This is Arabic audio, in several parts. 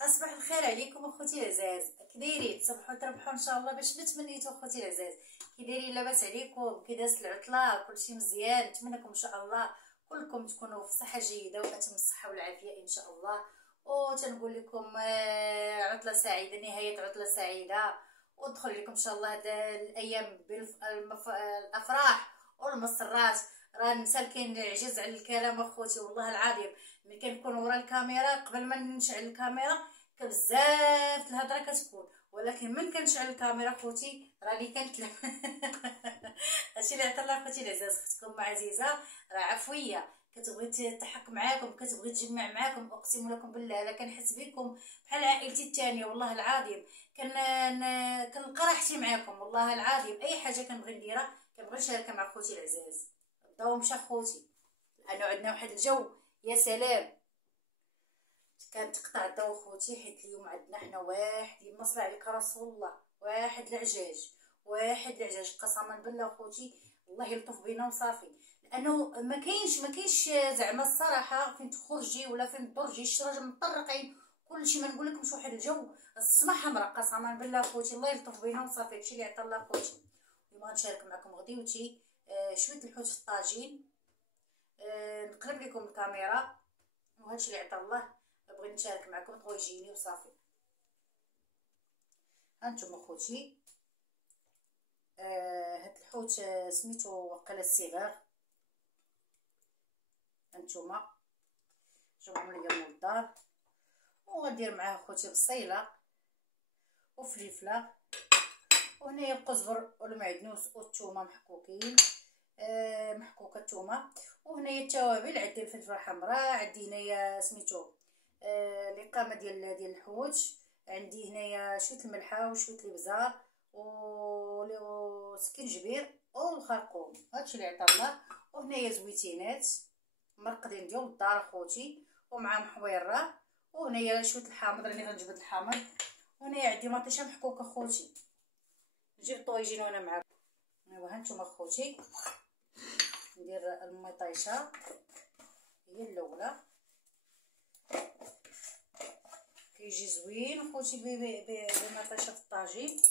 اصبح الخير عليكم اخوتي العزاز، كي دايرين؟ تصبحوا تربحوا ان شاء الله باش ما تمنيتوا اخوتي العزاز. كي دايرين؟ لاباس عليكم؟ كي دازت العطله؟ كلشي مزيان؟ نتمنىكم ان شاء الله كلكم تكونوا في صحه جيده واتم الصحه والعافيه ان شاء الله. وتنقول لكم عطله سعيده، نهايه عطله سعيده، ودخل لكم ان شاء الله هاد الايام بالافراح والمسرات. راه مسالكين العجز على الكلام اخوتي، والله العظيم ملي كنكون ورا الكاميرا قبل ما نشعل الكاميرا بزاف الهضره كتكون، ولكن من كنشعل الكاميرا خوتي راني كنتلم. هادشي اللي عطا الله خوتي العزاز. اختكم عزيزه راه عفويه، كتبغي تضحك معاكم، كتبغي تجمع معاكم، اقسم لكم بالله الا كنحس بكم بحال عائلتي الثانيه، والله العظيم كنلقى راحتي معاكم، والله العظيم. اي حاجه كنبغي نديرها كنبغي نشاركها مع خوتي العزاز. الضو مشى خوتي، لانه عندنا واحد الجو يا سلام. كانت تقطع الضو خوتي حيت اليوم عندنا حنا واحد يما صلى عليك رسول الله، واحد العجاج، واحد العجاج قسما بالله خوتي الله يلطف بينا وصافي. لانه ما كاينش زعما الصراحه فين تخرجي ولا فين تدرجي، الشراج مطرقين كلشي. ما نقول لكمش واحد الجو السما حمراء قسما بالله خوتي الله يلطف بينا وصافي. هادشي اللي عطا الله خوتي. اليوم غنشارك معكم غديوتي شويه الحوت في الطاجين. نقلب لكم الكاميرا وهادشي اللي عطا الله بغيت نشارك معكم، بغا يجيني وصافي. هانتوما خوتي هاد الحوت سميتو وقيلا الصغار. هانتوما جاوهم ليا من الدار، وغندير معاه خوتي بصيله وفليفله، وهنايا القزبر والمعدنوس والثومه محكوكين، محكوكه الثومه. وهنايا التوابل، عندي الفلفله الحمراء، عندي هنايا سميتو الإقامة ديال الحوت، عندي هنايا شويه الملحه وشويه الابزار وسكنجبير والخرقوم. هادشي اللي عطا الله. وهنايا زويتينات مرقدين ديال الدار خوتي ومعاهم حويره، وهنايا شويه الحامض راني غنجبد الحامض، وهنايا عندي مطيشه محكوكه خوتي. نجيب الطويجين وانا معاكم. ايوا هانتوما خوتي ندير المطيشه هي الاولى، كيجي زوين خوتي بمطيشه في الطاجين.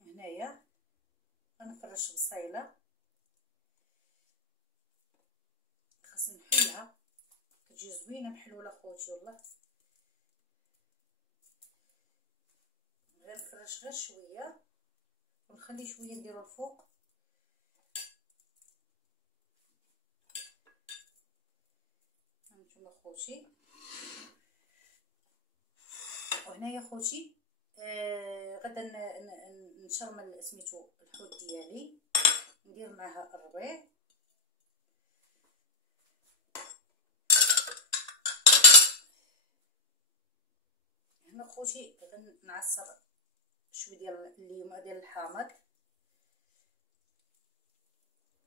هنايا غنفرش بصيله، خاصني نحلها كتجي زوينه محلوله خوتي والله. غير نفرش غير شويه ونخلي شويه نديرو الفوق. هانتوما خوتي وهنايا خوتي غدا نشرمل سميتو الحوت ديالي، ندير معها الربيع. هنا خوتي غنعصر شويه ديال الحامض.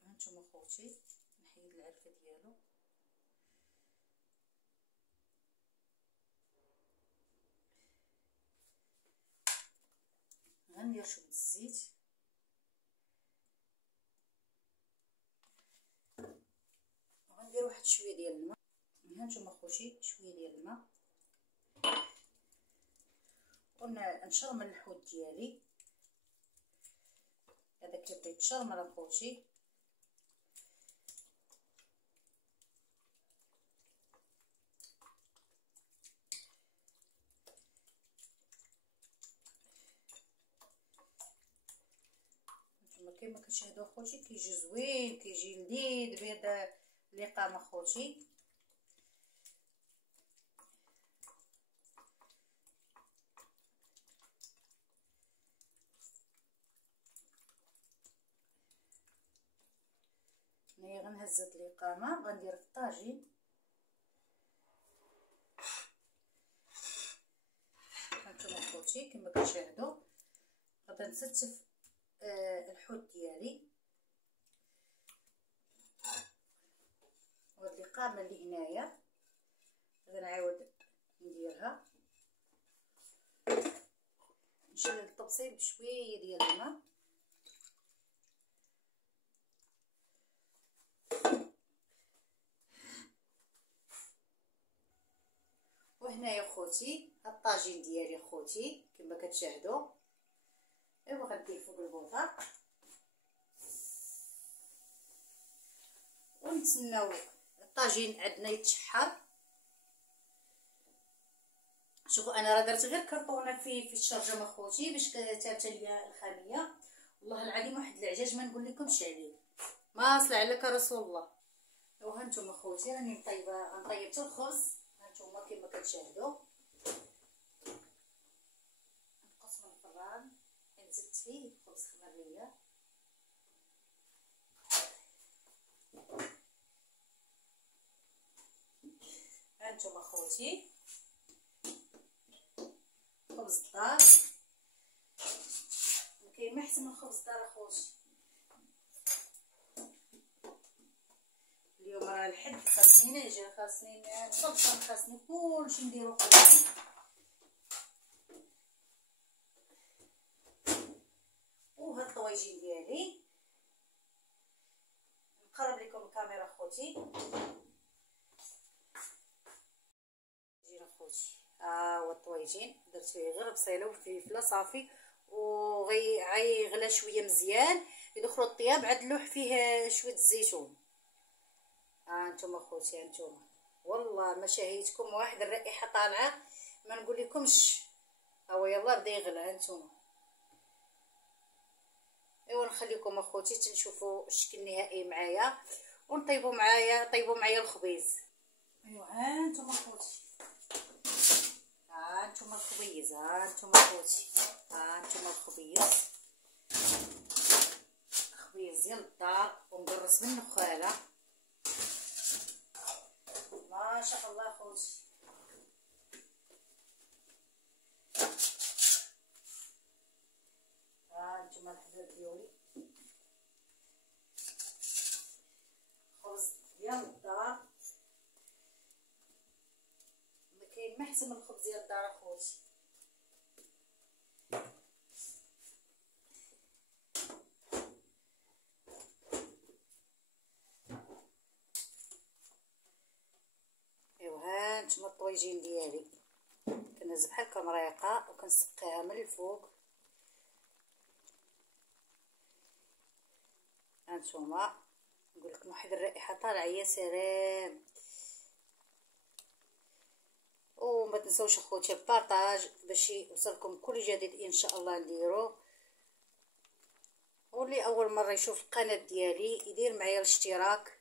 هانتوما خوتي نحيد العرفه ديالو، غندير شويه الزيت، وغندير واحد شويه ديال الماء. هانتوما خوتي شويه ديال الماء، ونشرمل الحوت ديالي. هذا كيبغي يتشرمل خوتي. كما كتشاهدوا خوتي كيجي زوين، كيجي لذيذ بهذا الإقامة خوتي. هنايا غنهز هاد الإقامة غندير في الطاجين. هانتوما خوتي كما كتشاهدوا غادا نستف الحوت ديالي، وهاد الإقامة اللي هنايا غادي نعاود نديرها، نشيل الطبسيل بشويه ديال الماء. هنايا خوتي الطاجين ديالي خوتي كما كتشاهدوا. ايوا غندير فوق البوطه ونتسناو الطاجين عندنا يتشحر. شوفوا انا راه درت غير كرطونه في الشرجم اخوتي باش كتابت ليا الخاميه. والله العظيم واحد العجاج ما نقول لكمش عليه، ما صلى عليك رسول الله. ها نتوما اخوتي راني مطيبه نطيب حتى الخبز. ها نتوما كما كتشاهدوا نقص من الفران نزدت فيه خبز خمريه. ها نتوما اخوتي خبز الدار، مكاين ما احسن من خبز الدار اخوتي. اليوم راه الحد خاصني نجي، خاصني نطبخ، خاصني كلشي نديرو قدامي. وهاد الطواجين ديالي نقرب لكم الكاميرا اخوتي. جينا اخوتي ها هو الطواجين، درت فيه غير بصيله وفلفله صافي، غيغلى شويه مزيان يدخلوا الطياب، عاد نلوح فيه شويه الزيتون. ها انتم اخوتي ها انتم والله ما شهيتكم واحد الرائحه طالعه ما نقول لكمش. ها هو يلا بدا يغلى. ها انتم ايوا نخليكم اخوتي تنشوفوا الشكل النهائي معايا ونطيبوا معايا، طيبوا معايا الخبيز. ايوا ها انتم اخوتي، ها انتم الخبيز، ها انتم اخوتي، ها انتم الخبيز، خبيز ديال الدار ومقرص بالنخاله ما شاء الله اخوتي. ها انتم الحباب ديالي خبز ديال الدار، ما كاين ما احسن من الخبز ديال الدار اخوتي. ايوا ها نتوما الطويجين ديالي كنهز بحال هكا مريقه وكنسقيها من الفوق. ها نتوما نقول لكم واحد الرائحه طالعه يا سلام. وما تنسوش اخوتي البارطاج باش يوصلكم كل جديد ان شاء الله نديرو. واللي اول مره يشوف القناه ديالي يدير معايا الاشتراك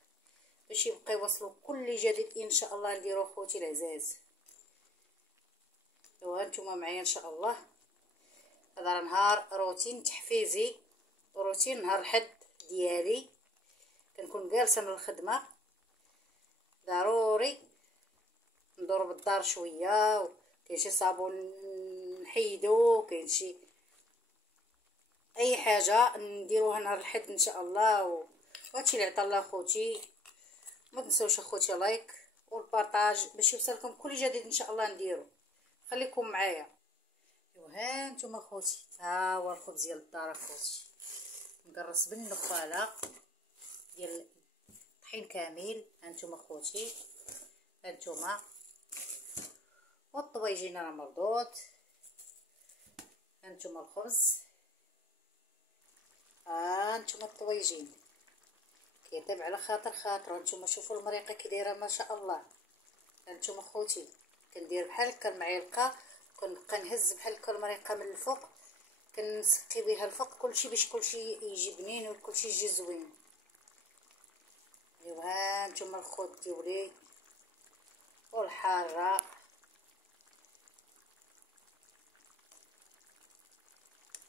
باش يبقى يوصلوا كل جديد ان شاء الله نديرو اخوتي العزاز. وهانتوما معايا ان شاء الله. هذا نهار روتين تحفيزي، روتين نهار الحد ديالي كنكون جالسه من الخدمه ضروري ندور بالدار شويه، كاين شي صابون نحيدو، كاين شي اي حاجه نديروها نهار الحد ان شاء الله. وهادشي اللي عطا الله اخوتي. ما تنسوش اخوتي لايك والبارطاج باش يوصلكم كل جديد ان شاء الله نديرو. خليكم معايا. ها نتوما اخوتي ها هو الخبز ديال الدار اخوتي مقرص بالنخاله ديال طحين كامل. ها نتوما اخوتي ها نتوما والطويجين راه مردود. ها نتوما الخبز، ها نتوما الطويجين كيطيب على خاطر. هانتوما شوفوا المريقه كي دايره ما شاء الله. هانتوما اخوتي كندير بحال هكا المعلقه كنبقى نهز بحال هكا المريقه من الفوق كنسقي بها الفوق كلشي باش كلشي يجي بنين وكلشي يجي زوين. ايوا هانتوما الخوت ديالي والحاره.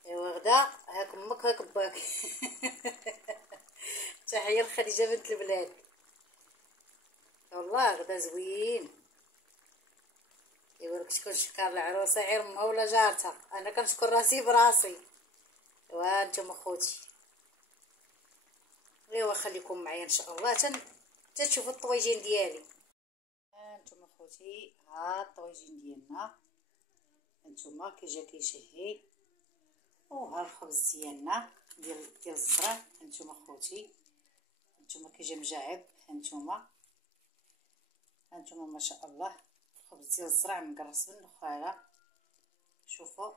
ايوا غدا هاك امك هاك باك. تحيه لخديجه بنت البلاد. والله غدا زوين. ايوا شكون شكر العروسه غير امها ولا جارتها، انا كنشكر راسي براسي. ايوا نتوما اخوتي ايوا خليكم معايا ان شاء الله تشوفوا الطويجين ديالي. ها نتوما اخوتي ها الطويجين ديالنا هانتوما كي جا كيشهي. وها الخبز ديالنا ديال الزرع. هانتوما اخوتي هانتوما كي جا مجعب. هانتوما ما شاء الله خبز ديال الزرع مقرص بالنخاله. شوفوا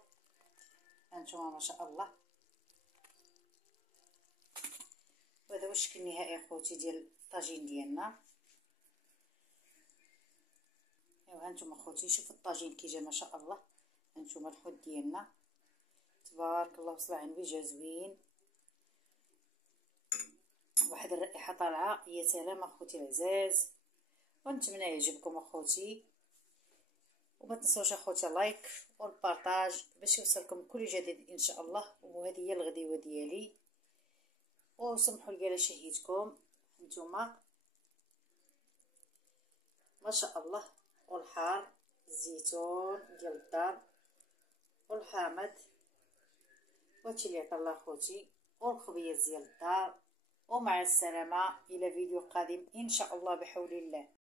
هانتوما ما شاء الله. وهذا هو الشكل النهائي اخوتي ديال الطاجين ديالنا. ايوا هانتوما اخوتي شوفوا الطاجين كي جا ما شاء الله. هانتوما الحوت ديالنا تبارك الله صباح النبي جا زوين، واحد الرائحه طالعه يا سلام اخوتي العزاز. ونتمنى يعجبكم اخوتي، وما تنسوش اخوتي لايك والبارطاج باش يوصلكم كل جديد ان شاء الله. وهذه هي الغديوه ديالي، وسمحوا لي على شهيتكم. هانتوما ما شاء الله، والحار الزيتون ديال الدار والحامض وهادشي اللي عطا الله خوتي، والخبيز ديال الدار. ومع السلامه الى فيديو قادم ان شاء الله بحول الله.